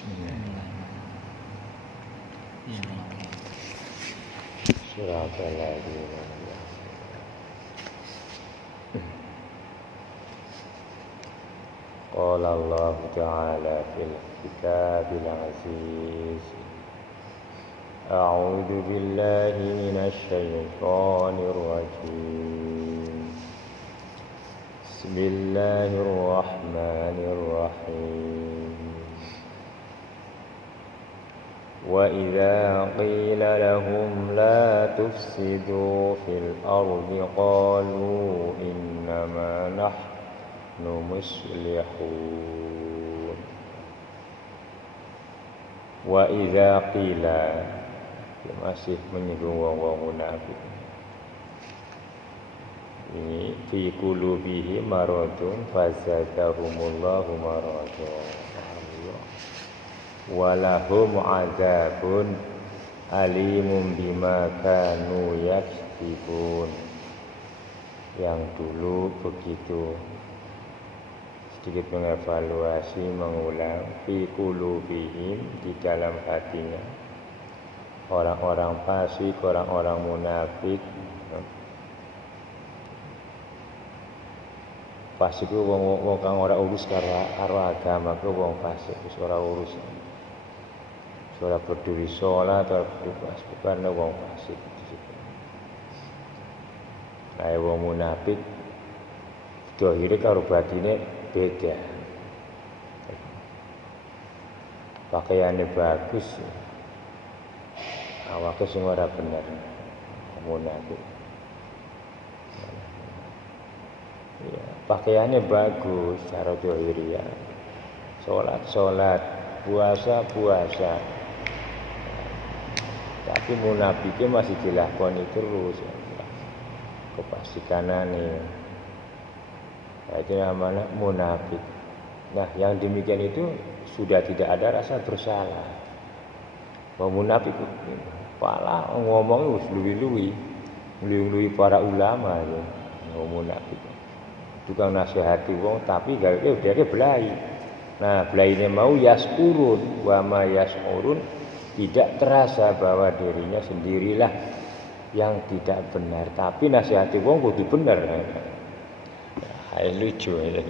Qala Allah Ta'ala fil kitabil aziz. A'udzu billahi minasy syaithanir rajim. Bismillahirrahmanirrahim. Wa idza qila lahum la tufsidu fil ardi qalu innama nahnu muslihun. Wa idza qila, masih menyinggung wong-wong munafik. Ini fi qulubihim maradun fazadahumullahu maradun. Walahum adzabun alimun bima kanu yaksibun. Yang dulu begitu sedikit mengevaluasi, mengulang fi qulubihim, di dalam hatinya orang-orang fasik, orang-orang munafik. Fasik ku wong kang ora urus karo agama, ku wong fasik wis ora urus. Ora berdiri sholat atau bebas karena wong fasik. Nah, wong munafik dohire karo batine beda. Pakaiannya bagus, awake sing ora bener, munafik. Ya, pakaiannya bagus cara dohiriyah, sholat, puasa, tapi munafiknya masih dilakoni terus, kepastikanane. Nah, itu namanya munafik. Nah, yang demikian itu sudah tidak ada rasa bersalah. Munafik pala ngomong wis luwi para ulama ya. Munafik. Tukang nasihati wong tapi gawe dheke blai. Nah, blaine mau yaskurun wa ma yasurun, tidak terasa bahwa dirinya sendirilah yang tidak benar, tapi nasihati wong kudu bener. Hai lucu ya.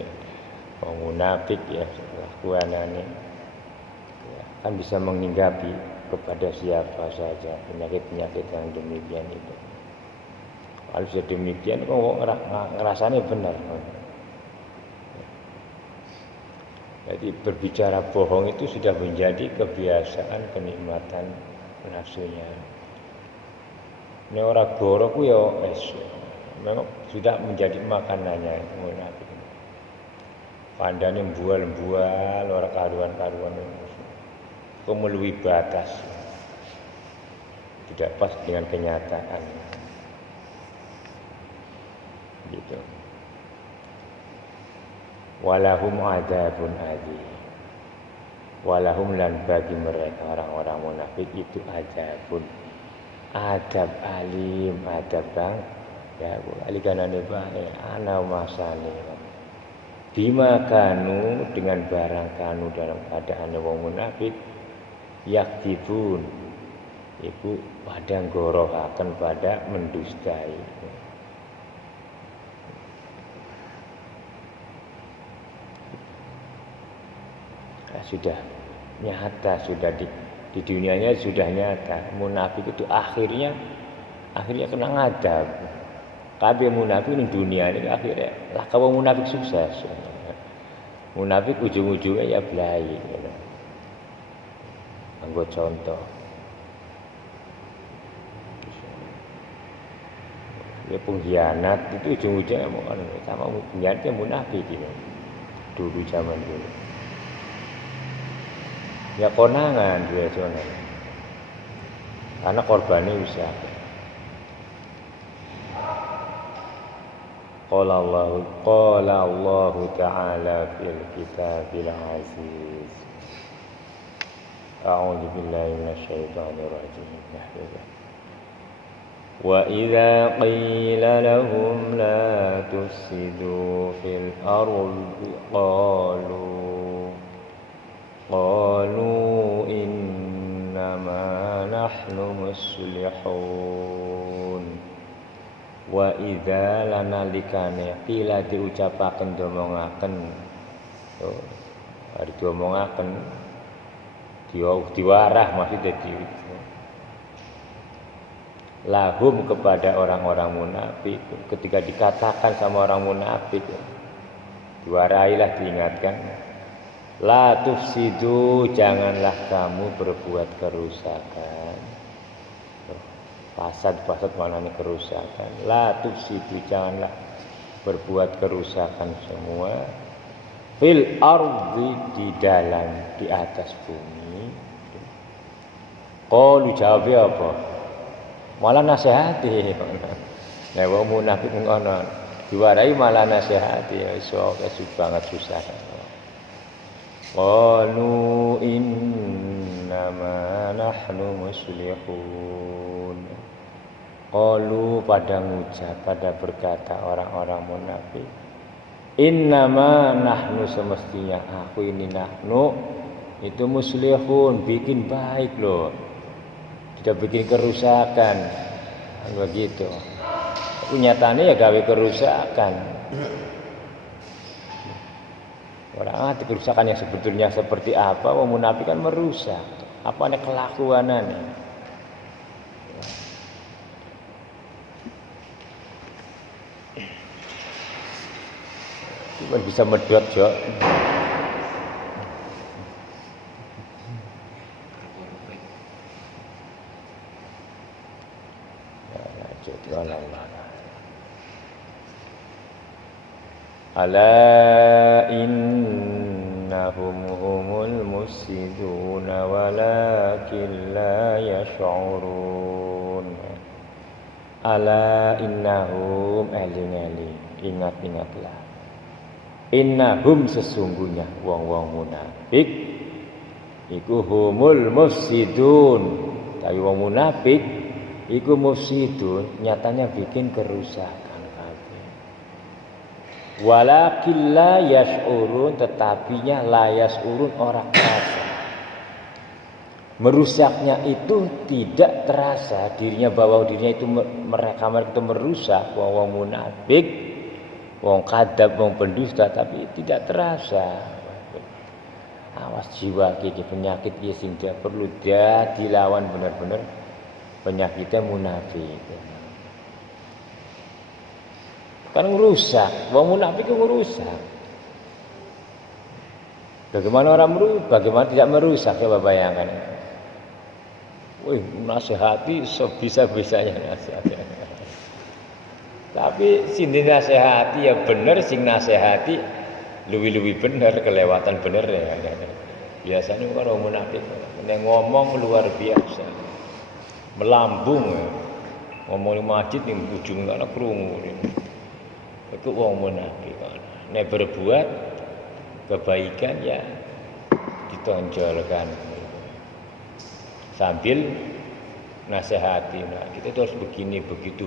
Wong munafik ya kelakuanane. Ya, kan bisa menghinggapi kepada siapa saja penyakit-penyakit yang demikian itu. Kalau sudah demikian kok ngerasanya benar. Jadi berbicara bohong itu sudah menjadi kebiasaan, kenikmatan nafsunya. Ini orang borok ya memang sudah menjadi makanannya munafik. Pandane bual orang karuan kemeluwi batas. Tidak pas dengan kenyataan. Gitu. Walahum adzabun adzim. Walahum, lan bagi mereka orang-orang munafik itu adzabun, adab alim, adab bang ya alikanane bae ana masane. Bima kanu, dengan barang kanu dalam keadaan wong munafik yaktibun, iku padang gorohaken pada mendustai. Sudah nyata, sudah di dunianya sudah nyata. Munafik itu akhirnya kena ngadab. Kabeh munafik di dunia ini akhirnya lah kalau munafik sukses. Munafik ujung-ujungnya ya blai. Anggo contoh. Ya pengkhianat itu ujung-ujungnya sama pengkhianatnya munafik gitu. Dulu zaman dulu. Ya konangan dia soalnya. Karena korbannya bisa. Qala Allah Ta'ala fil kitabil aziz. A'udzu billahi minasy syaithanir rajim. Wa idza qila lahum la tufsidu fil ardi qalu nahnu muslihun. Wa idza lanalikane qila diucapaken domongaken hari diomongaken diwarah maksudnya lahum kepada orang-orang munafik ketika dikatakan sama orang munafik diwarahilah diingatkan la tufsidu janganlah kamu berbuat kerusakan fasad maknanya kerusakan la tufsidu janganlah berbuat kerusakan semua fil ardi di atas bumi. Qalu jawabnya apa? Malah nasihati. Nek wong munafik ngono, diwarai malah nasihati iso banget susah. Qalu innama nahnu muslihun. Qalu pada ngucap, pada berkata orang-orang munafik, innama nahnu semestinya aku ini nahnu itu muslihun bikin baik loh. Tidak bikin kerusakan begitu. Nyatanya ya gawe kerusakan. Orang ngerti kerusakan yang sebetulnya seperti apa, wong munafik kan merusak. Apa nek kelakuanane? Cuma bisa medot jo. Ala innahum humul mufsidun walakin la yash'urun. Ala innahum eling-eling ingat-ingatlah. Innahum sesungguhnya wong-wong munafik iku humul mufsidun. Tapi wong munafik iku mufsidun nyatanya bikin kerusakan. Walakin la yash'urun tetapinya la yash'urun orang terasa. Merusaknya itu tidak terasa dirinya bahwa dirinya itu mereka itu merusak wong munafik, wong kadab, wong pendusta tapi tidak terasa. Awas jiwa iki penyakit iki sing perlu dilawan benar-benar penyakitnya munafik. Kan merusak, wong munafik itu merusak. Bagaimana orang merusak, bagaimana tidak merusak, coba bayangkan. Wih, nasihati sebisa-bisanya nasihati. Tapi sing nasihati ya bener, sing nasihati luwi-luwi bener, kelewatan bener ya. Biasanya kan orang munafik, yang ngomong luar biasa, melambung, ngomong di masjid di ujung sana krungu. Itu wong munafik. Nek berbuat kebaikan ya ditonjolkan sambil nasihati. Nah, kita harus begini, begitu.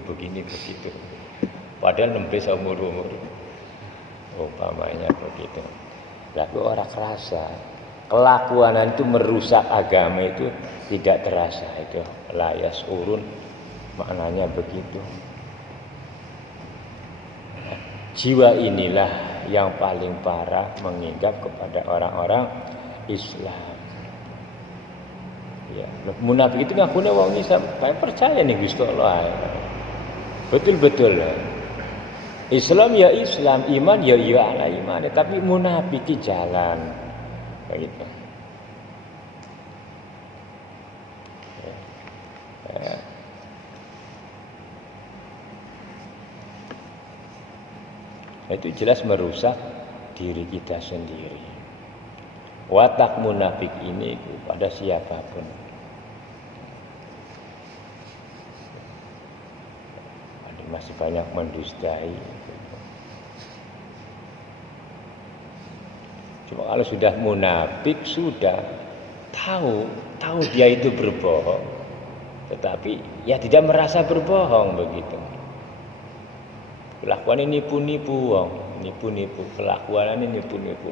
Padahal nembe seumur-umur. Umpamanya begitu. Tapi orang kerasa. Kelakuan itu merusak agama itu tidak terasa itu. Layas urun maknanya begitu. Jiwa inilah yang paling parah menginggap kepada orang-orang Islam. Ya, munafik itu ngakune wong Islam, kayak percaya nih Gusti Allah. Betul-betul. Islam ya Islam, iman ya ala iman, tapi munafik di jalan. Begitu. Ya. Itu jelas merusak diri kita sendiri. Watak munafik ini pada siapapun. Masih banyak mendustai. Cuma kalau sudah munafik sudah tahu dia itu berbohong, tetapi ya tidak merasa berbohong begitu. Kelakuan ini nipu-nipu, kelakuan ini nipu-nipu.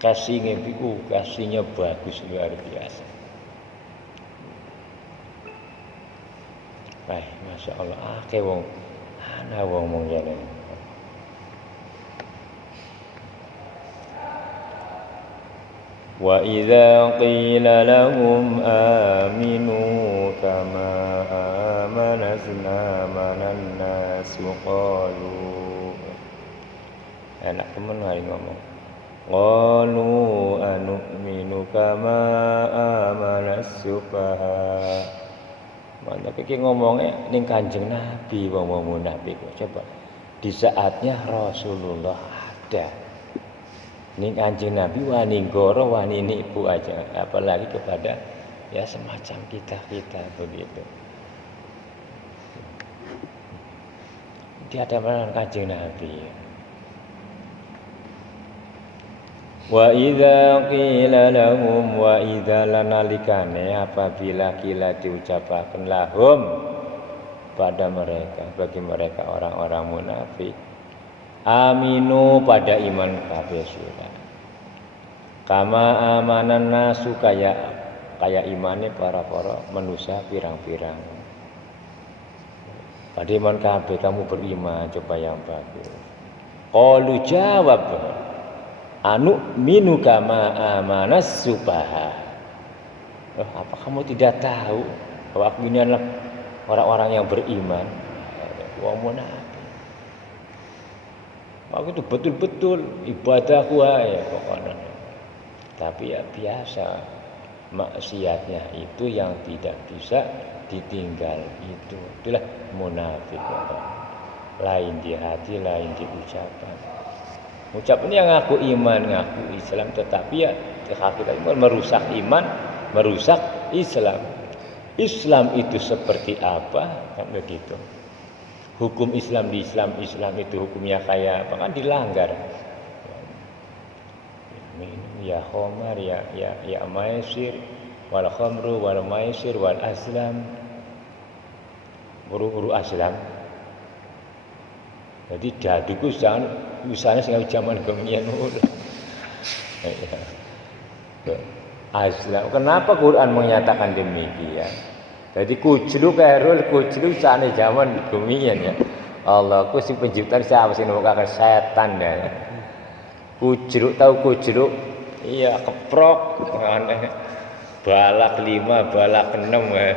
Kasihnya bagus luar biasa. Masya Allah, akeh wong ana wong mung ngene. Wa idza qila lahum aminu kama manan nasu qalu. Enak temen hari ngomong. Qalu anu'minu kama amanas sufaha. Mana iki ngomongnya ning Kanjeng Nabi wong munafik. Coba di saatnya Rasulullah ada. Ning Kanjeng Nabi wani goro wani nipu aja, apalagi kepada ya semacam kita begitu. Dia ada mana Kanjeng Nabi. Wa idza qila lahum wa idza lanalikane apabila kila diucapaken lahum pada mereka, bagi mereka orang-orang munafik, aminu pada iman kabeh sira. Kama amanan nasu kaya imane para manusia pirang-pirang. Pada iman kabeh kamu beriman, coba yang bagus. Qalu jawab anu minu kama amanas subaha. Apa kamu tidak tahu bahwa aku ini adalah orang-orang yang beriman? Wong munafik. Aku itu betul-betul ibadahku aja pokoknya. Tapi ya biasa maksiatnya itu yang tidak bisa ditinggal itu. Itulah munafik. Lain di hati, lain di ucapan. Ucapan yang ngaku iman, ngaku Islam, tetapi ya hakikat merusak iman, merusak Islam. Islam itu seperti apa? Kan begitu. Hukum Islam di Islam itu hukumnya kayak apa? Kan dilanggar. Ya khamar, ya maisir, wal khamru, wal maisir, wal aslam. Buru aslam. Jadi daduku usahanya sing zaman kemian ngono. Aslam. Kenapa Quran menyatakan demikian? Jadi kujlu kairul kujlu usahane zaman kemian ya. Allah ku sing penciptaan siapa sing nuwukaken setan ya. Kujlu tahu kujlu? Iya keprok aneh. Balak 5, balak 6 ya.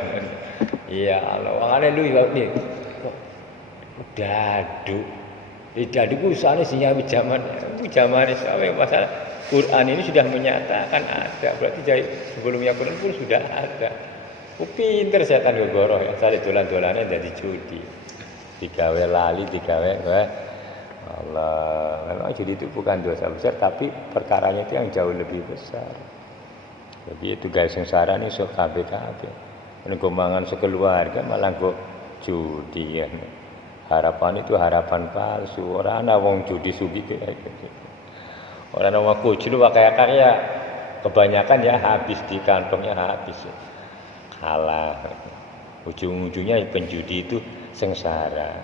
Iya Allah, wangane lu iki dadu. Dadu ku usahane sing zaman sampai masalah Quran ini sudah menyatakan ada. Berarti dari sebelumnya Quran pun sudah ada. Pinter setan gogoro yang sale dolan-dolane dadi judi. Digawe lali, digawe Allah. Memang judi itu bukan dosa besar, tapi perkaranya itu yang jauh lebih besar. Jadi itu guys sengsara nih sok kabeh-kabeh. Nego mangan sekeluarga malah go judi ya. Harapan itu harapan palsu. Ora ana wong judi sugih kayak gitu. Ora ana wong kujlu kaya kebanyakan ya habis di kantongnya habis. Kalah. Ujung-ujungnya penjudi itu sengsara.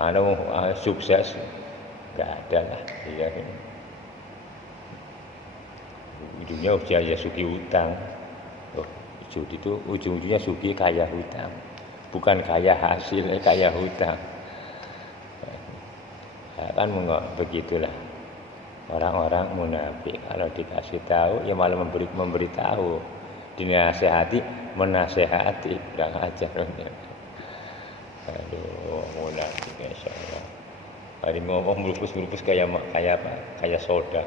Ana wong sukses enggak ada lah iya. Ujungnya ya sugih utang. Judi itu ujung-ujungnya sugih kaya hutang. Bukan kaya hasil, kaya hutang. Ya, kan begitulah orang-orang munafik. Kalau dikasih tahu ya malah memberitahu, dinasehati menasehati, kurang ajar. Aduh munafik insyaallah. Hari ngomong melupus kayak apa? Kayak soda.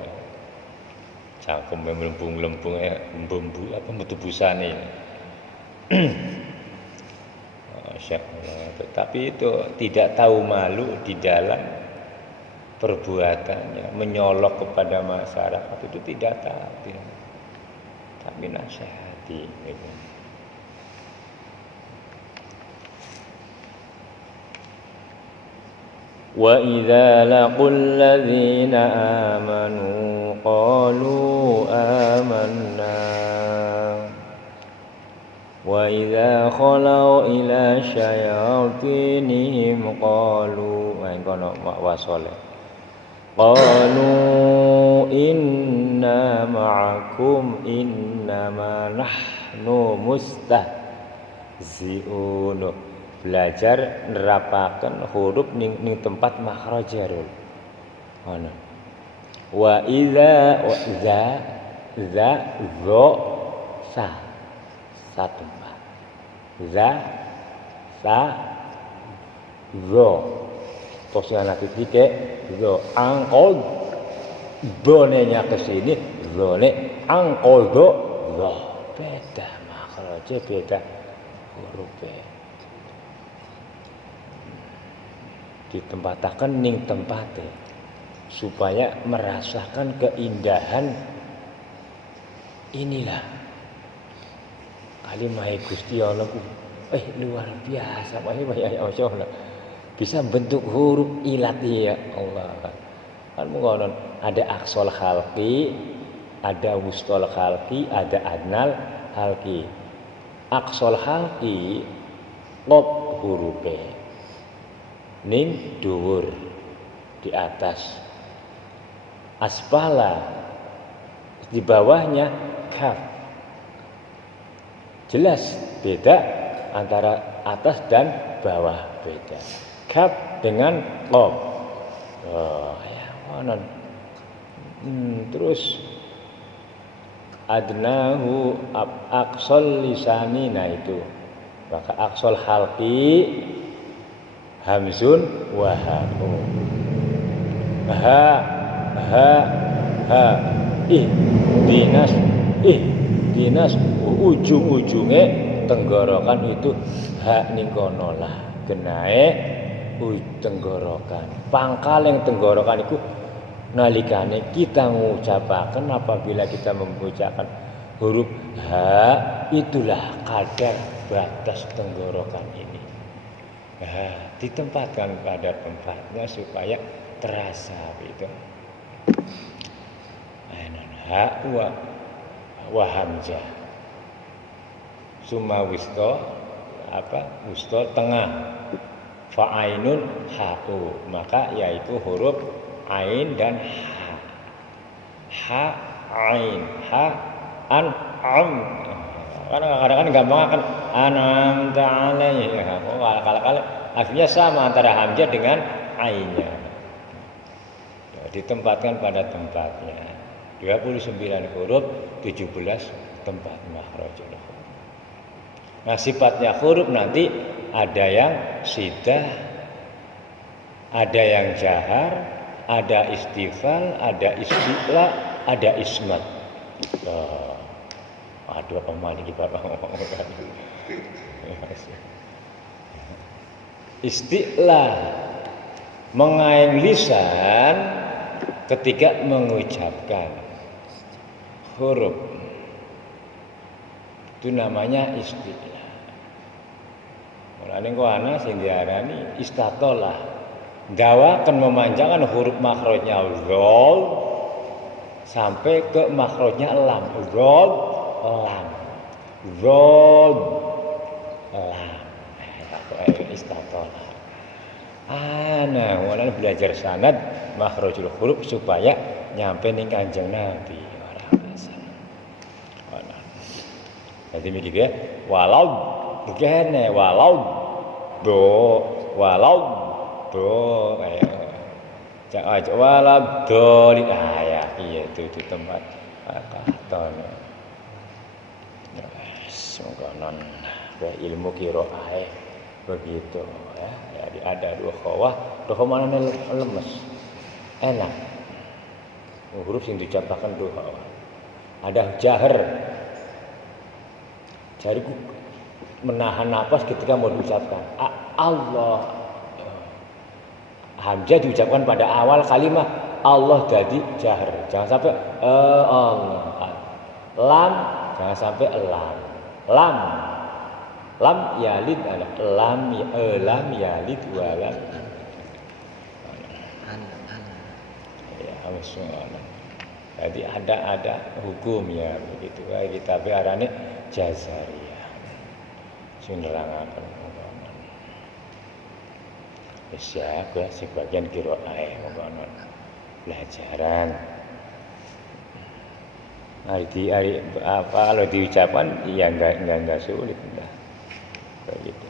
Cangkem melempung-lempung apa betubusane. Masyaallah. Tetapi itu tidak tahu malu di dalam perbuatannya, menyolok kepada masyarakat itu tidak tahu. Tapi nasihati gitu. Wa idza laqul ladzina amanu qalu amanna wa idza khalau ila syayatinihim qalu kono wasole qalu inna ma'akum innama nahnu mustahzi'un belajar nerapaken huruf ning tempat makhraja lho. Ngono. Wa idza wa za sa tempat. Za sa zo. Terus yang nanti dike zo angkol bonenya ke sini zone angkol do zo. Beda makhraja beda hurufnya. Ditempataken ning tempate supaya merasakan keindahan inilah kalimah Gusti Allah luar biasa Allah bisa bentuk huruf ilat ya Allah kan ngono ada aqsal khalqi ada wustal khalqi ada adnal khalqi aqsal khalqi qop hurufe ning dhuwur di atas asfala di bawahnya kaf jelas beda antara atas dan bawah beda kaf dengan qaf ya ngono terus adnahu aqsal lisani nah itu maka aqsal halqi hamzun wa ha dinas ujung-ujunge tenggorokan itu ha ning kono lah genahe tenggorokan pangkal yang tenggorokan itu nalikane kita mengucapkan apabila kita mengucapkan huruf ha itulah kadar batas tenggorokan ini ditempatkan pada tempatnya supaya terasa gitu. Ha wa hamzah. Summa wusta wusta tengah. Fa ainun ha'u. Maka yaitu huruf ain dan ha. Ha ain, ha an am. Kadang-kadang gampang akan anam ta'ala ya. Kalau akhirnya sama antara hamzah dengan ainnya. Ditempatkan pada tempatnya 29 huruf 17 tempat makhrajul huruf. Nah sifatnya huruf nanti ada yang sidah ada yang jahar ada istifal ada isti'la ada ismat aduh apa lagi Bapak isti'la mengain lisan ketika mengucapkan huruf itu namanya isti'la. Mulane kok ana sing diarani istatolah. Dawa akan memanjangkan huruf makhrajnya dzal sampai ke makhrajnya lam. Dzal lam. Dzal lam. Istatolah. Nah, mulane belajar sanad makhrajul huruf supaya nyampe ning Kanjeng Nabi jadi mikir walau begene walau do jangan aja walau do ya iya itu di tempat katon semoga non ilmu qiraah begitu ya jadi ada dua khawah mana lemes enak huruf yang diucapkan dua ada jahar jariku menahan napas ketika mau diucapkan Allah hamzah diucapkan pada awal kalimat Allah jadi jahar jangan sampai Allah lam jangan sampai lam yalid lam yalid walam ya jadi ada hukumnya begitu kita arane jazariyah sing nerangaken ngono siap ya sebagian qiraah ngono pelajaran hari apa kalau diucapkan ya enggak sulit begitu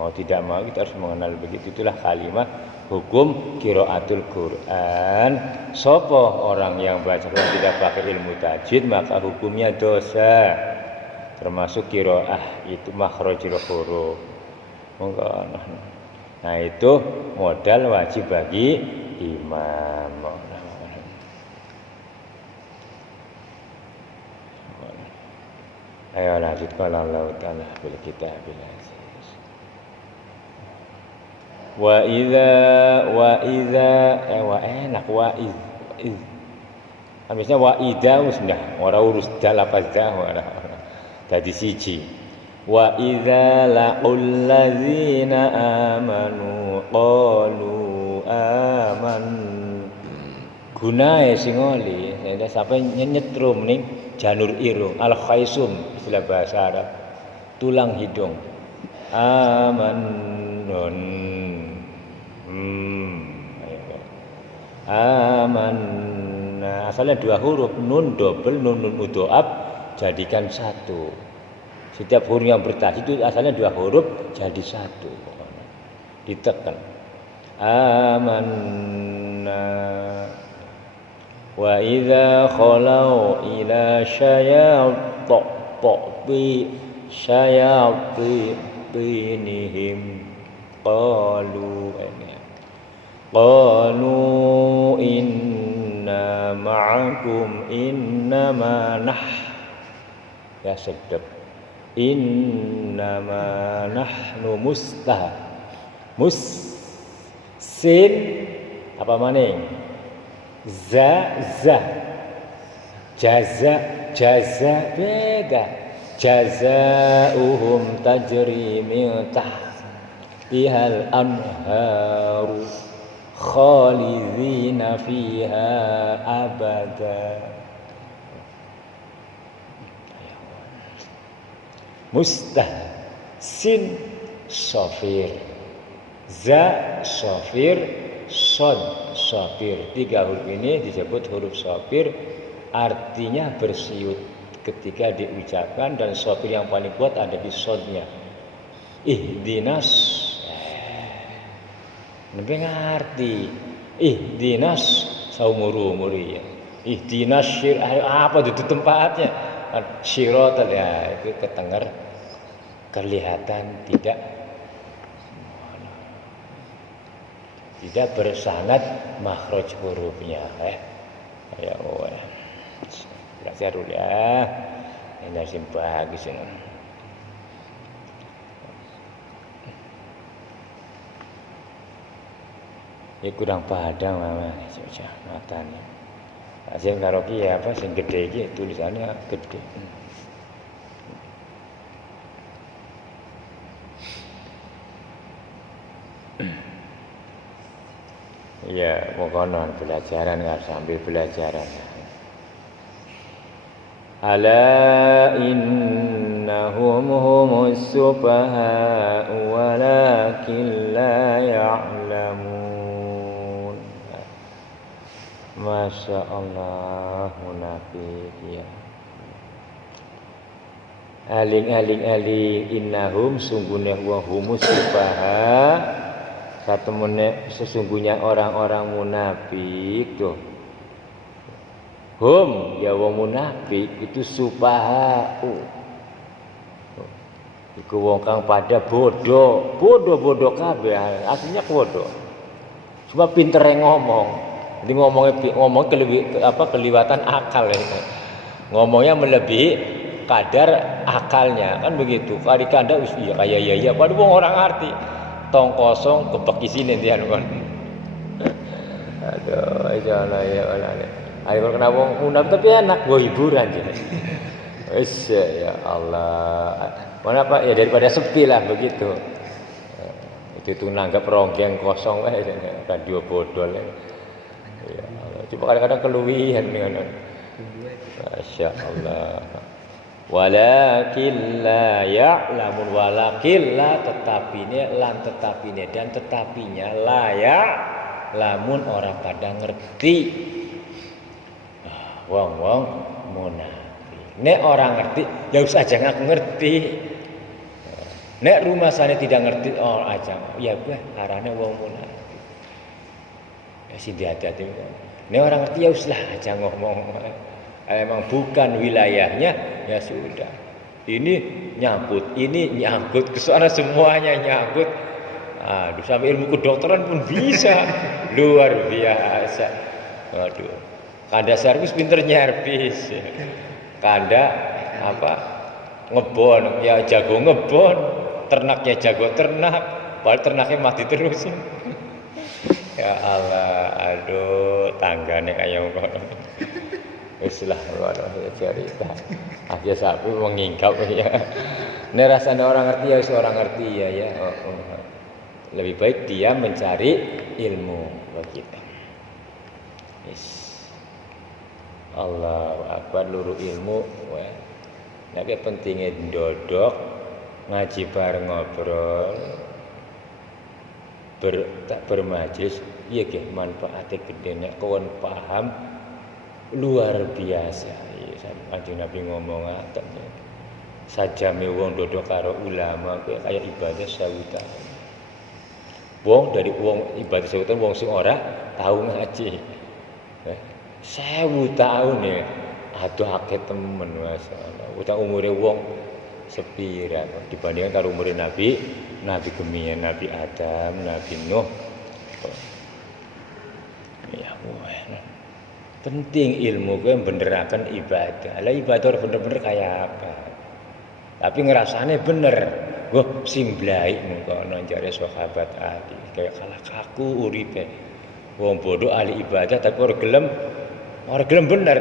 Mau tidak mau kita harus mengenal begitu. Itulah kalimat hukum qiraatul Quran. Sopo orang yang baca Quran tidak pakai ilmu tajwid maka hukumnya dosa. Termasuk qiraah itu makhrajul huruf. Nah itu modal wajib bagi imam. Ayo lanjut kalau Allah Ta'ala bil kitabil aziz. Wa iz. Habisnya wa idza sudah ora urus dal apa dah ora. Tadi siji. Wa idza laqul ladzina amanu qalu aman. Gunae sing oli, sampai nyetrum ning janur irung al khaisum istilah bahasa Arab. Tulang hidung. Amanun. Aman. Asalnya 2 huruf, nun double, nun mudhoaf jadikan 1. Setiap huruf yang bertasydid itu asalnya 2 huruf jadi 1. Ditekan. Amanna. Wa idza khalau ila syayatinihim qalu inna ma'akum innama ya sedep innama nahnu sin apa maning jaza beda jazaohum tajri min tahtihal anharu khalidina fiha abada. Mustahsin sofir, za sofir, sod sofir. 3 huruf ini disebut huruf sofir, artinya bersiut ketika diucapkan, dan sofir yang paling kuat ada di sodnya. Ihdinas, nabi ngerti. Ihdinas saumuri ya. Ihdinas syir, apa itu tempatnya? Syirot ya, itu ketenger kelihatan tidak bersanad makhraj hurufnya ya belajar dulu ya. Ini sim bagus ini. Ya kurang padang mama matanya. Hasil karaoke ya apa sing gede iki tulisannya gede. Ya, mokonon belajaran kan sambil belajaran. Ala innahum humus sufaha walakin la ya'lamun. Masya Allah munafik ya. Aling innahum sungguhnya wa humus sufaha. Sesungguhnya orang-orang munafik tuh. Hum ya wong munafik itu sufaha. Iku wong kang pada bodoh kabeh, aslinya bodoh. Cuma pintere ngomong. Jadi ngomong keliwatan akal ya. Ngomongnya melebihi kadar akalnya, kan begitu. Kadang iya kayak ya, padahal wong orang arti. Tong kosong kepekisi nantian kon. Aduh, jangan ya Allah. Ayo kenapa wong munafik tapi enak go hiburan jadi. Wis ya Allah. Mana Pak ya daripada sepi lah begitu. Itu tuh nanggap ronggeng kosong wae radio bodol. Ya Allah. Coba kadang-kadang keluwihan dengan. Masya Allah. Walakin la ya'lamun, walakin la tetapine lan tetapine dan tetapinya la ya'lamun orang pada ngerti. Wong munafik. Nek orang ngerti ya wis aja ngaku ngerti. Nek rumah sana tidak ngerti oh aja ya gue arane wong munafik ya sing hati-hati nek orang ngerti ya uslah aja ngomong emang bukan wilayahnya ya sudah ini nyangkut ke sana semuanya nyangkut aduh sampai ilmu kedokteran pun bisa luar biasa waduh kanda servis pinter nyervis kanda apa ngebon ya jago ngebon ternaknya jago ternak padahal ternaknya mati terus ya Allah aduh tanggane kayak ngono wis lah cerita aja sapi mengingkap ya nek rasane orang ngerti ya orang ngerti ya lebih baik dia mencari ilmu begitu yes. Allahu Akbar luru ilmu weh nek pentingnya ndodok ngaji bareng ngobrol bermajlis iya nggih manfaate gede nek kon paham luar biasa iya Kanjeng Nabi ngomong ngaten sajame wong ndodok karo ulama kayak ibadah 1000 tahun wong dari wong ibadah 1000 tahun wong sing ora tau ngaji 1000 tahun ya aduh akeh temen masalah utang umure wong sepira dibandingkan karo umure Nabi Gemian, Nabi Adam, Nabi Nuh. Ya penting ilmu gue benderakan ibadah. Lah ibadah bener-bener kayak apa? Tapi ngerasane bener. Gue simblai mengkono jare sahabat Ali. Kayak kalah kaku uripe. Wong bodoh ahli ibadah tapi ora gelem bener.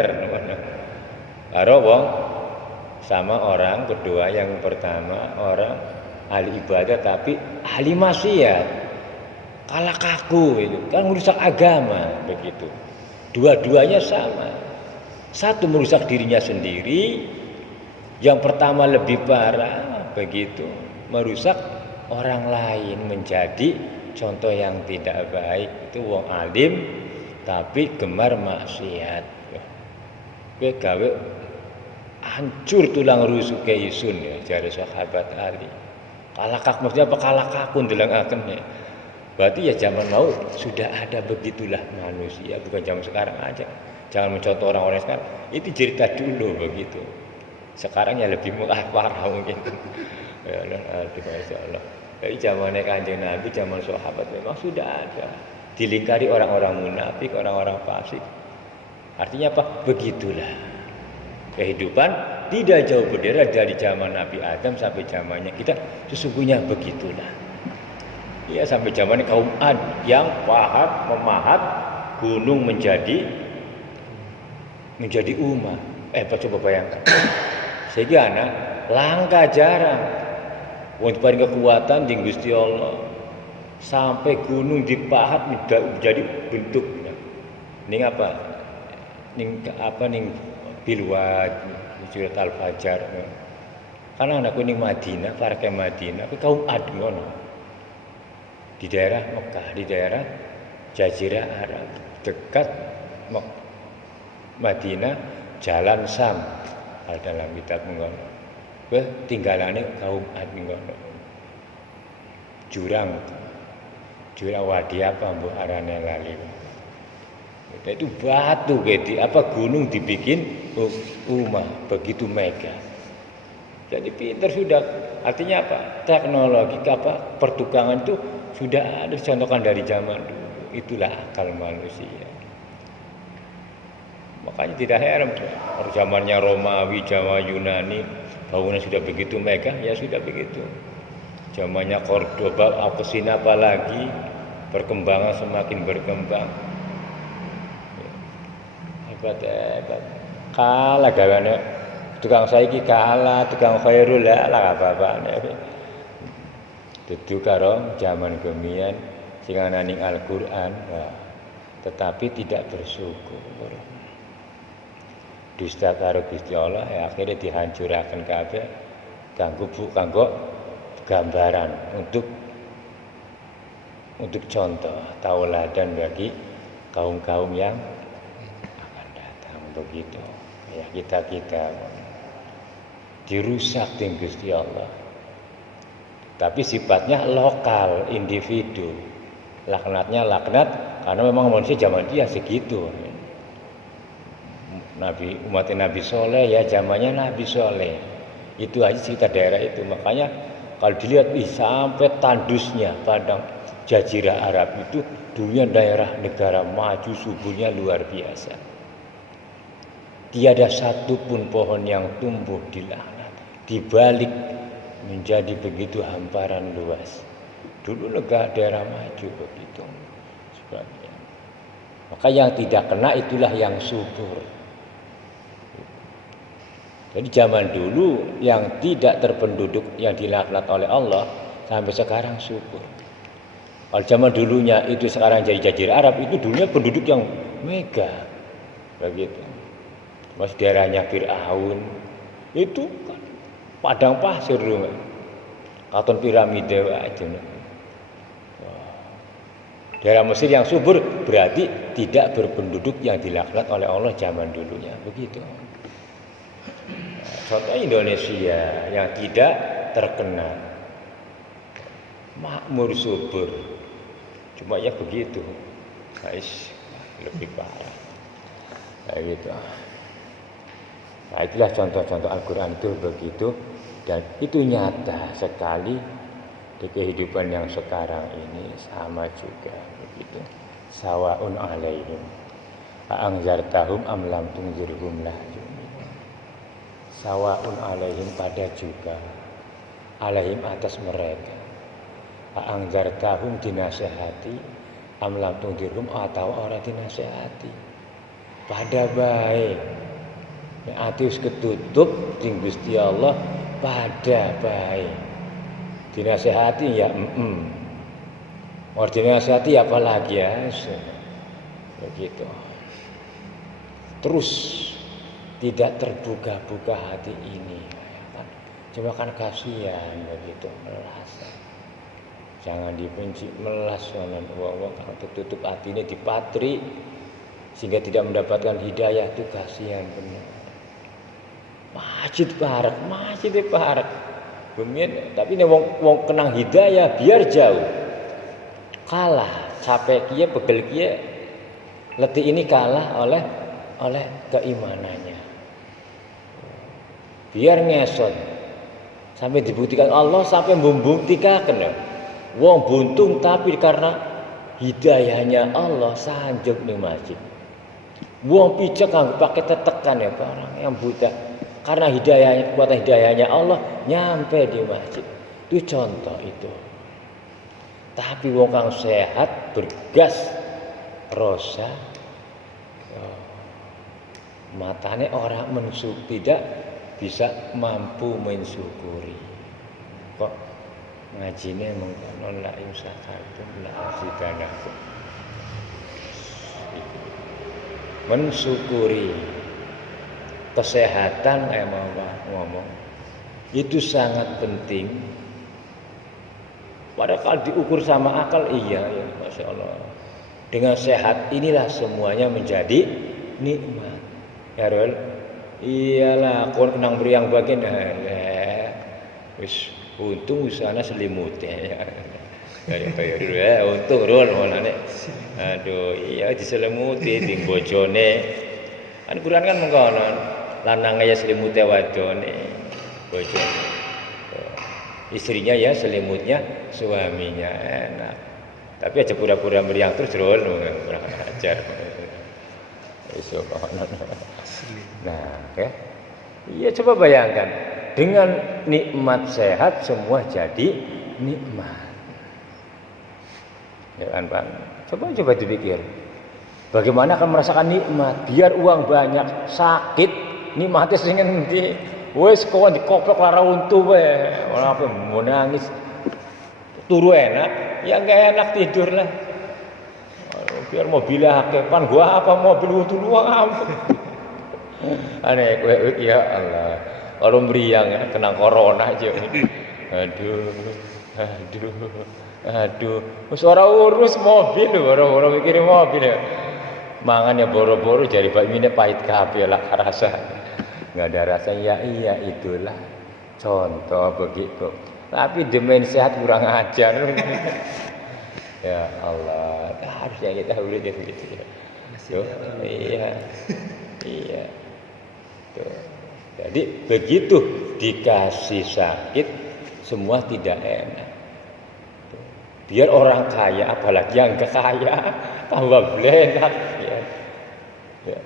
Karo wong sama orang kedua yang pertama orang ahli ibadah tapi ahli maksiat kalah kaku itu kan merusak agama begitu dua-duanya sama satu merusak dirinya sendiri yang pertama lebih parah begitu merusak orang lain menjadi contoh yang tidak baik itu wong alim tapi gemar maksiat gawe hancur tulang rusuke isun ya jare sahabat Ali. Kalakak maksudnya apa kalakaku ndelangaken ya. Berarti ya zaman mau sudah ada begitulah manusia bukan zaman sekarang aja. Jangan mencontoh orang-orang sekarang. Itu cerita dulu begitu. Sekarang ya lebih parah mungkin. Ya aduh masyaallah. Dari zamannya Kanjeng Nabi, zaman sahabat memang sudah ada. Dilingkari orang-orang munafik, orang-orang fasik. Artinya apa? Begitulah. Kehidupan tidak jauh berbeda dari zaman Nabi Adam sampai zamannya kita sesungguhnya begitulah. Ya sampai zamannya kaum Ad yang memahat gunung menjadi umat. Coba bayangkan. Sehingga langka jarang. Untuk paling kekuatan di Gusti Allah sampai gunung dipahat menjadi bentuknya. Ning apa? Ning Bilwad, Surat Al-Fajar. Karena anakku ini Madinah, parke Madinah, tapi kaum Ad ngono. Di daerah Mekah, di daerah Jazirah Arab, dekat Madinah, jalan Sam. Al dalam kitab ngono. Tinggalane kaum Ad ngono. Jurang wadi apa mbok arane lali. Itu batu gitu, gunung dibikin rumah begitu megah. Jadi pintar sudah, artinya apa? Teknologi pertukangan itu sudah ada dicontohkan dari zaman dulu. Itulah akal manusia. Makanya tidak heran pada zamannya Romawi, zaman Yunani bangunan sudah begitu megah, ya sudah begitu. Zamannya Cordoba, Apesina apalagi perkembangan semakin berkembang. Hebat. Kalah gawane tukang saiki kalah, tukang khairul lah apa-apane. Dudu karo zaman gemian sing ana ning Al-Qur'an, tetapi tidak bersyukur. Dusta karo Gusti Allah ya akhirnya dihancuraken kabeh kanggo gambaran untuk contoh tauladan bagi kaum-kaum yang begitu ya kita dirusak dengan Gusti Allah tapi sifatnya lokal, individu. Laknatnya laknat karena memang manusia zaman dia segitu. Umat Nabi Soleh ya zamannya Nabi Soleh. Itu aja sekitar daerah itu. Makanya kalau dilihat sampai tandusnya padang Jazirah Arab itu dulunya daerah negara maju, suburnya luar biasa. Tiada satupun pohon yang tumbuh di laknat, dibalik menjadi begitu hamparan luas. Dulu negara daerah maju begitu. Sebabnya. Maka yang tidak kena itulah yang subur. Jadi zaman dulu yang tidak terpenduduk yang dilaknat oleh Allah sampai sekarang subur. Kalau zaman dulunya itu sekarang jadi Jazirah Arab itu dulunya penduduk yang mega. Begitu. Mas daerahnya Fir'aun itu kan padang pasir dulu. Katon piramida aja. Daerah Mesir yang subur berarti tidak berpenduduk yang dilaknat oleh Allah zaman dulunya. Begitu. Contoh Indonesia yang tidak terkena makmur subur. Cuma ya begitu. Guys, lebih parah. Kayak gitu. Nah, itulah contoh-contoh Al-Quran itu begitu. Dan itu nyata sekali di kehidupan yang sekarang ini sama juga begitu. Sawaun alaihim a'angzartahum am lam tunzirhum la yu'minun. Sawaun alaihim pada juga alaihim atas mereka. A'angzartahum dinasehati am lam tunzirhum atau orang dinasehati. Pada baik. Ati wis ketutup sing Gusti Allah pada baik. Dinasehati ya Orang dinasehati apalagi ya. Begitu. Terus tidak terbuka-buka hati ini. Cuma kan kasihan begitu melas. Jangan dibenci melas wong kalau tertutup hatinya dipatri sehingga tidak mendapatkan hidayah itu kasihan benar. Masjid parak. Bemin, tapi nek wong kenang hidayah biar jauh. Kalah, capek kia, pegel kia. Letih ini kalah oleh keimanannya. Biar ngesot. Sampai dibuktikan Allah sampai membuktikan. Wong buntung tapi karena hidayahnya Allah sanjung di masjid. Wong pijak kanggo pakai tetekan ya orang yang buta. Karena hidayahnya, kekuatan hidayahnya Allah nyampe di masjid. Itu contoh itu. Tapi wong kang sehat, bergas, rosa, matanya orang tidak bisa mampu mensyukuri. Kok ngajine mengkono la imsakatum la azidanakum. Mensyukuri kesehatan ngomong itu sangat penting. Padahal kalau diukur sama akal iya ya Masya Allah. Dengan sehat inilah semuanya menjadi nikmat. Ya Rol. Iyalah kon kenang beriang bagian wis untung usahana selimut ya. Kayak dulu ya untung Rol manane. Aduh iya diselimuti ding bojone. Kan Quran kan mengkono lanang ya selimutnya wadone bojone. Istrinya ya selimutnya suaminya enak. Tapi aja pura-pura meriang terus Rol kurang ajar. Nah, ya. Iya coba bayangkan dengan nikmat sehat semua jadi nikmat. Ya kan Pak? Coba dipikir. Bagaimana akan merasakan nikmat? Biar uang banyak, sakit, nikmatnya sing endi? Wis kawan dikoplok lara untu wae. Ora apa mau nangis. Turu enak, ya enggak enak tidur lah. Biar mobilnya hakepan, gua apa mobil untu luang ampun. Aneh kowe ya Allah. Kalau meriang ya kena corona aja. Aduh. Wis ora urus mobil lho, ora mikir mobil ya. Mangan ya boro-boro jari bakmine pahit kabeh lah rasa. Enggak ada rasa ya iya itulah contoh begitu. Tapi demen sehat kurang ajar. Ya Allah, harusnya kita urut gitu ya. Tuh, iya. Iya. Tuh. Jadi begitu dikasih sakit semua tidak enak. Tuh. Biar orang kaya, apalagi yang kaya tambah belenak ya. Ya.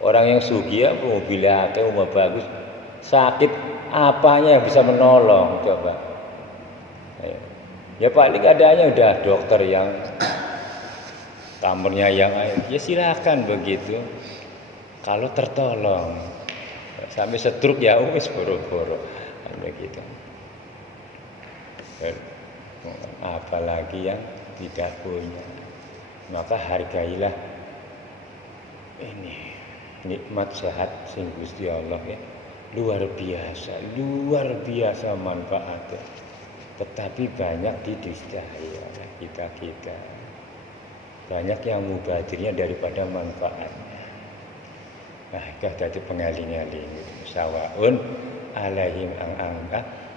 Orang yang sugih ya, mobilnya rumah bagus, sakit apanya yang bisa menolong coba. Ya paling adanya udah dokter yang kamarnya yang ya silakan begitu. Kalau tertolong sampai stroke ya wis boro-boro begitu. Apalagi yang tidak punya, maka hargailah ini nikmat sehat sing Gusti Allah ya. Luar biasa manfaatnya. Tetapi banyak didustai oleh kita. Banyak yang mubadirnya daripada manfaatnya. Nah, itu jadi pengaling-aling. Sawaun alaihim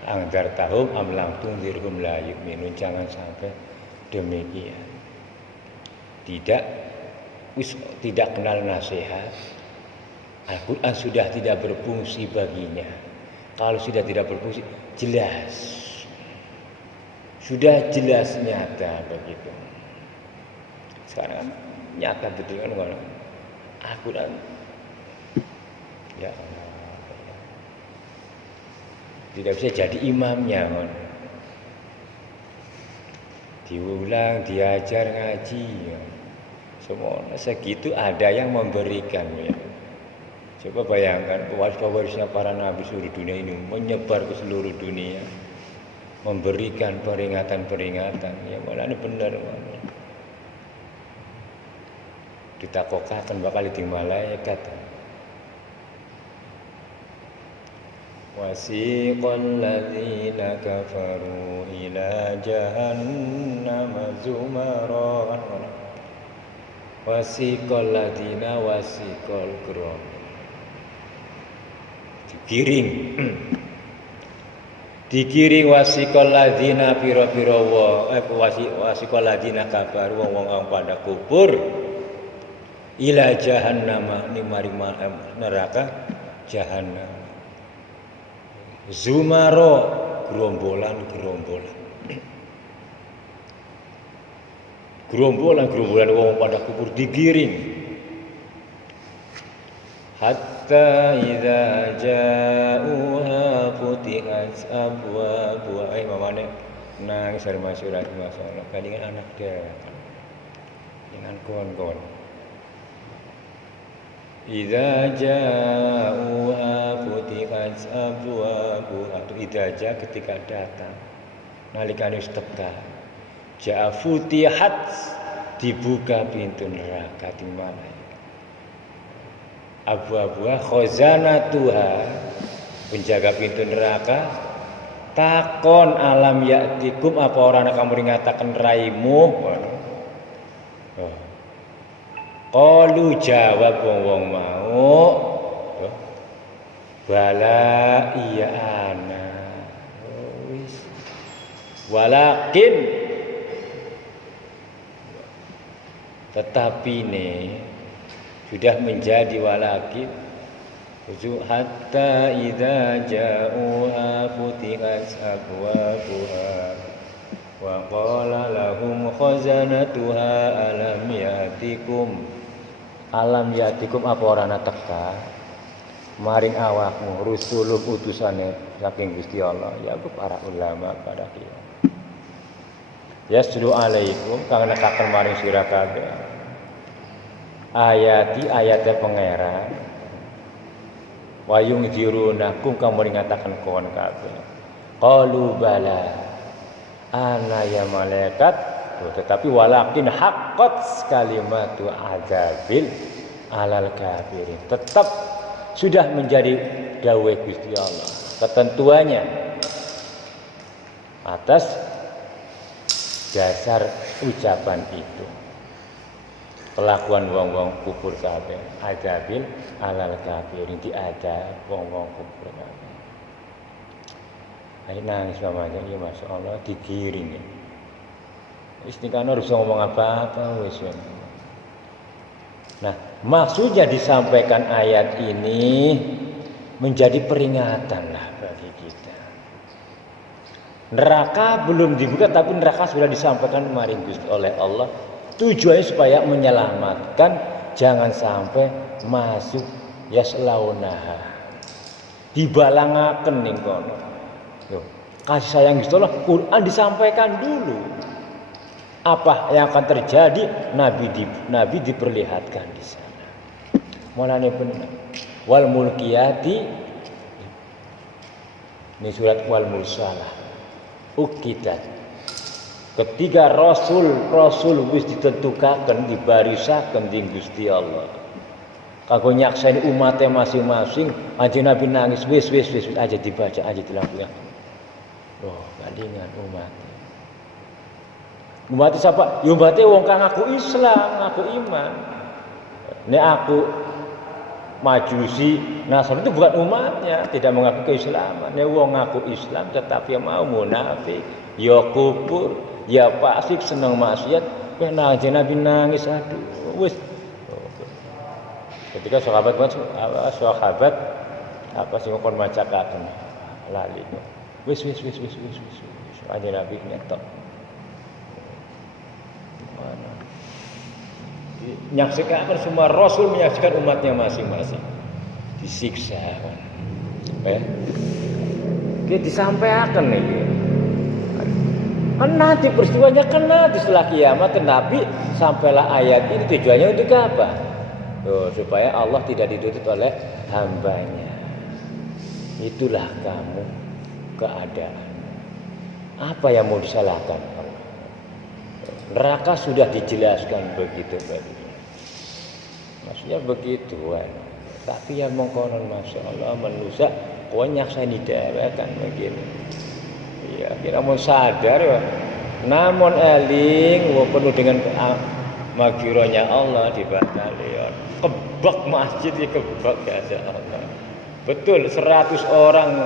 angdar tahum amlam tundirhum la yu'minun. Jangan sampai demikian. Tidak kenal nasihat. Al-Quran sudah tidak berfungsi baginya. Kalau sudah tidak berfungsi, jelas. Sudah jelas nyata begitu. Sekarang nyata betul kan Al-Quran. Ya Allah. Tidak bisa jadi imamnya kan. Diulang, diajar ngaji. Ya. Semua segitu ada yang memberikan ya. Coba bayangkan pewaris-pewarisnya para nabi seluruh dunia ini menyebar ke seluruh dunia. Memberikan peringatan-peringatan ya malah ini benar malah. Ditakokakan bakal di malaikat. Wasiqal ladzina kafaru ila jahannam zumara. Wasiqal ladzina wasiqal kram. Digiring wasiqal ladzina pira-pira wasiqal ladzina kafaru wong-wong pada kufur ila jahannam ni maring neraka jahannam. Zumaro gerombolan. Gerombolan wong pada kufur digiring. Hatta idza ja'uha futihat abwabuha mamane nangis dari masyarakat masalah dengan anak dia dengan kawan-kawan. Idza ja'uha futihat abwabuha idza ja ketika datang nalikane wis teka ja'a futihat dibuka pintu neraka di mana abu-abuha khazanatuha penjaga pintu neraka takon alam ya'tikum apa orang kamu mengatakan raimu qalu jawab wong mau bala iya ana walakin tetapi nih sudah menjadi walakin hatta idza ja'uha futihat abwabuha wa qala lahum khazanatuha alam yatikum apa orana teka maring awakmu rusulun utusane saking Gusti Allah ya para ulama pada kiai yaslu alaikum kang nekaken maring sira kabeh ayatnya pangeran wayung jirunakum kamu mengatakan kawan kabeh qalu bala ana ya malaikat tetapi walakin haqqat kalimatu azabil alal kafirin tetap sudah menjadi dawuh Gusti Allah ketentuannya atas dasar ucapan itu kelakuan wong-wong kufur kabeh azabil alal kafirin diadab wong-wong kufur kabeh Ayo nangis mamanya, ya Masya Allah digiring. Istiqomah harus ngomong apa-apa wis. Nah, maksudnya disampaikan ayat ini menjadi peringatan lah bagi kita. Neraka belum dibuka tapi neraka sudah disampaikan kemarin oleh Allah. Tujuannya supaya menyelamatkan, jangan sampai masuk yaslaunaha. Dibalangaken ning kono. Kasih sayang Gusti Allah, Quran disampaikan dulu. Apa yang akan terjadi, Nabi diperlihatkan di sana. Mulane benar. Wal mulkiyati, ini surat wal mursalah. Ukidat. Ketika Rasul wis ditentukaken, dibarisaken di Gusti Allah. Kanggo nyakseni umatnya masing-masing, aja Nabi nangis, wis aja dibaca, aja dilakukan. Oh, bandingan umat. Umat siapa? Ya umatnya wong kang ngaku Islam, ngaku iman. Nek aku Majusi, Nasrani itu bukan umatnya, tidak mengaku keislaman. Nek wong ngaku Islam tetapi mau munafik, ya kufur, ya fasik, seneng maksiat, kena aja Nabi nangis, aduh, wis. Ketika sahabat apa sih kon macakaken lali. Wis aja Nabi nyetok. Menyaksikan semua Rasul menyaksikan umatnya masing-masing disiksa kan. Dia disampaikan nih. Kan nanti peristiwanya kan nanti setelah kiamat, tapi sampailah ayat ini tujuannya untuk apa? Supaya Allah tidak dituntut oleh hambanya. Itulah kamu keadaan. Apa yang mau disalahkan? Neraka sudah dijelaskan begitu baik. Maksudnya begitu kan. Tapi yang mengkonon Masya Allah manusia banyak saya kan begini. Ya kira mau sadar ya. Namun eling penuh dengan magfirahnya Allah di batalion. Kebak masjid ya kebak ya Allah. Betul 100 orang.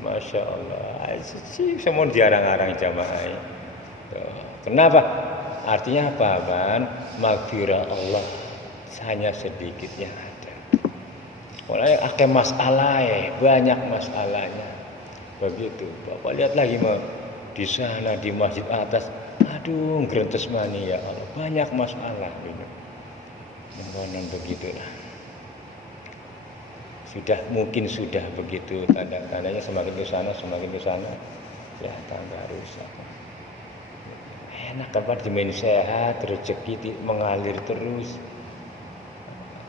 Masya Allah. Sih semua diarang-arang jamaah. Kenapa? Artinya apa, Ban? Magfirah Allah hanya sedikit yang ada. Mulai akan masalah banyak masalahnya. Begitu. Bapak lihat lagi di sana di masjid atas, aduh, grentes mani ya Allah, banyak masalah ini. Mungkin begitulah. Mungkin sudah begitu tanda-tandanya semakin ke sana ya tanda rusak. Enak kan Pak dimain sehat, rezeki mengalir terus.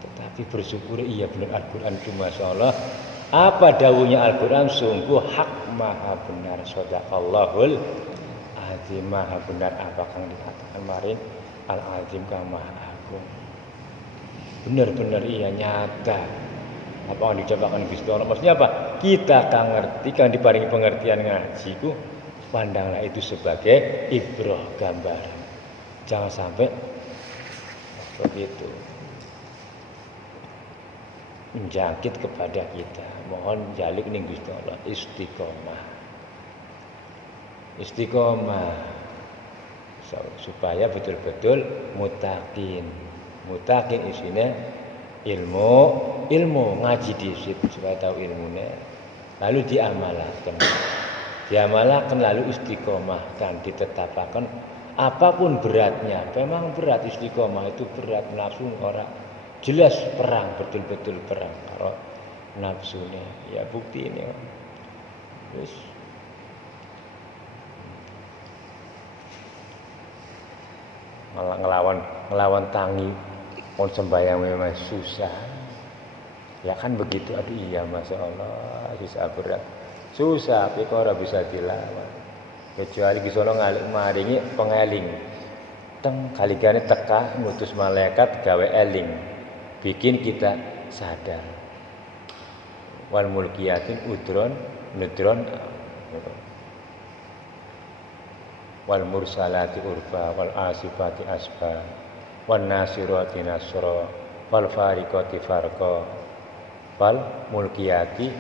Tetapi bersyukur iya benar Al-Quran itu Masya Allah. Apa dawuhnya Al-Quran? Sungguh hak maha benar. Shadaqallahul azim, maha benar apa yang dikatakan kemarin. Al-azim ka maha agung. Benar-benar iya nyata. Apa yang dicobakan Gusti Allah? Maksudnya apa? Kita akan ngerti, kan diparingi pengertian ngajiku. Pandanglah itu sebagai ibrah gambaran. Jangan sampai begitu menjangkit kepada kita. Mohon jalik ning Gusti Allah istiqomah supaya betul-betul mutakin isinya ilmu ngaji disit supaya tahu ilmunya lalu diamalkan lalu istiqomah kan ditetapkan apapun beratnya. Memang berat istiqomah itu berat, nafsu orang jelas perang, betul-betul perang kalau nafsunya ya bukti ini terus ngelawan tangi pun sembahyang memang susah ya kan begitu. Aduh iya Masya Allah susah berat. Susah, tapi kok ora bisa dilawan. Kecuali kisono ngalik maringi pengeling. Kaligane teka ngutus malaikat gawe eling. Bikin kita sadar. Wal mulkiyatin nudron. Wal mursalati urfa, wal asifati asfa, wal nasirati nasra, wal fariqati farqa, wal mulkiyati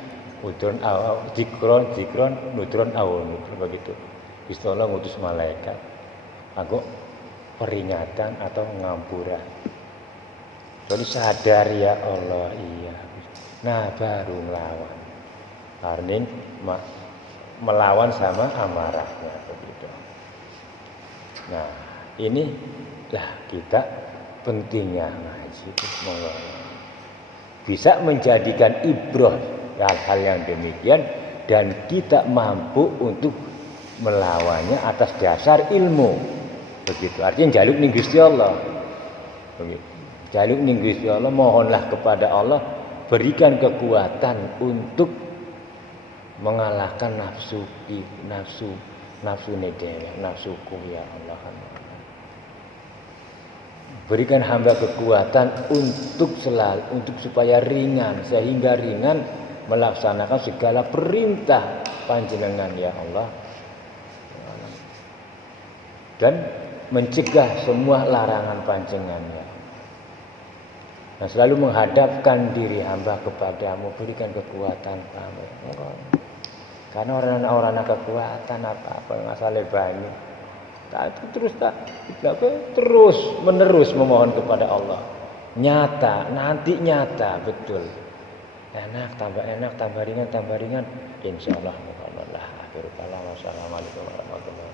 Udron zikron nudron awon begitu. Gusti Allah ngutus malaikat aku peringatan atau ngampura. Jadi sadar ya Allah, iya. Nah baru melawan. Karena melawan sama amarahnya begitu. Nah inilah kita pentingnya ngaji itu bisa menjadikan ibrah hal-hal yang demikian dan kita mampu untuk melawannya atas dasar ilmu begitu. Artinya jaluk ning Gusti Allah begitu. Jaluk ning Gusti Allah, mohonlah kepada Allah berikan kekuatan untuk mengalahkan nafsu dhewe, nafsuku ya Allah. Berikan hamba kekuatan untuk supaya ringan, sehingga ringan melaksanakan segala perintah panjenengan ya Allah. Dan mencegah semua larangan panjenengan ya Allah. Nah, selalu menghadapkan diri hamba kepadamu, berikan kekuatan kami. Karena orang kekuatan apa-apa masalah banyak. Terus menerus memohon kepada Allah. Nanti nyata betul. Enak tambah ringan. Insyaallah. Akhirul kalam. Wassalamualaikum warahmatullahi wabarakatuh.